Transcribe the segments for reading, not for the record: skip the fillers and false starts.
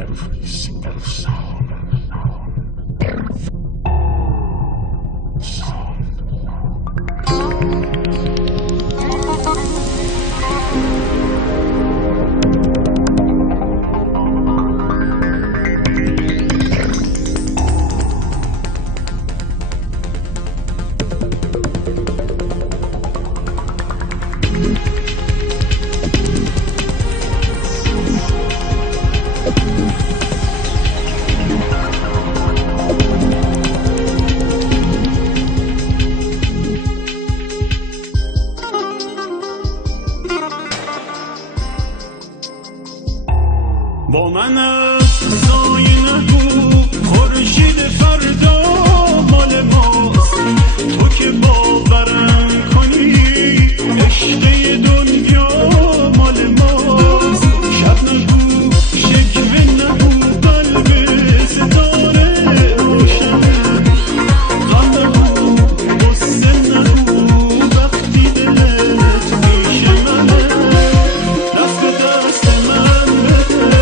every single song. با من از زایی نگو خورشید فردا مال ماست. تو که باورم کنی عشق دنیا مال ماست. شب نگو شکوه نگو قلب ستاره روشنه. غم نگو غصه نگو وقتی دلت پیش منه. دست به دست من بده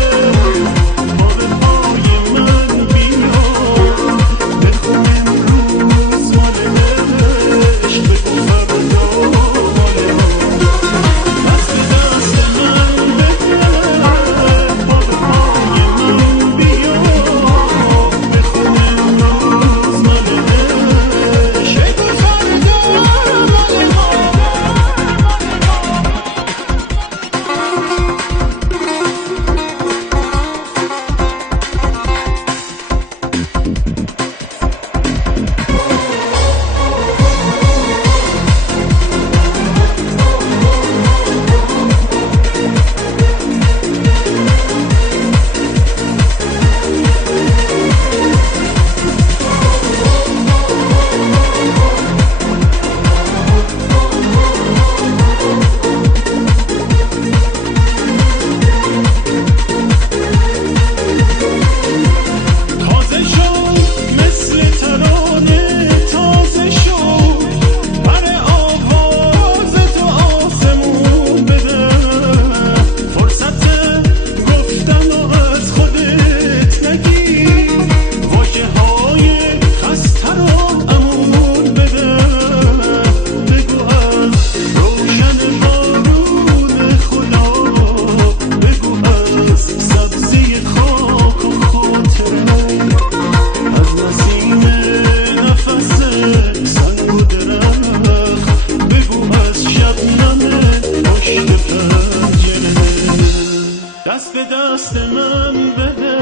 دست به دست من بده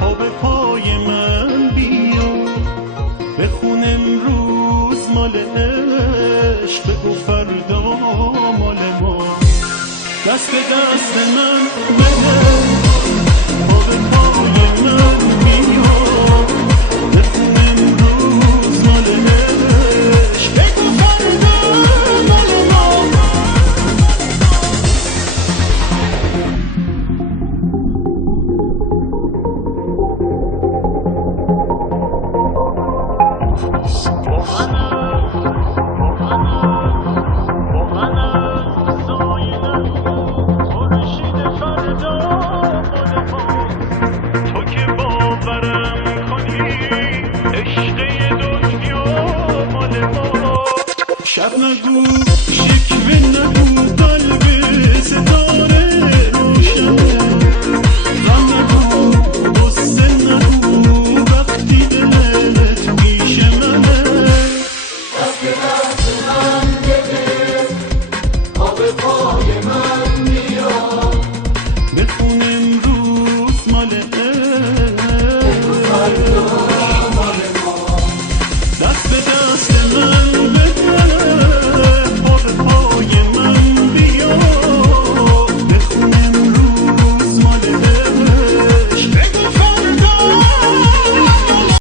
پا به پای من بیا بخون امروز مال عشق بگو فردا مال ما. دست به دست من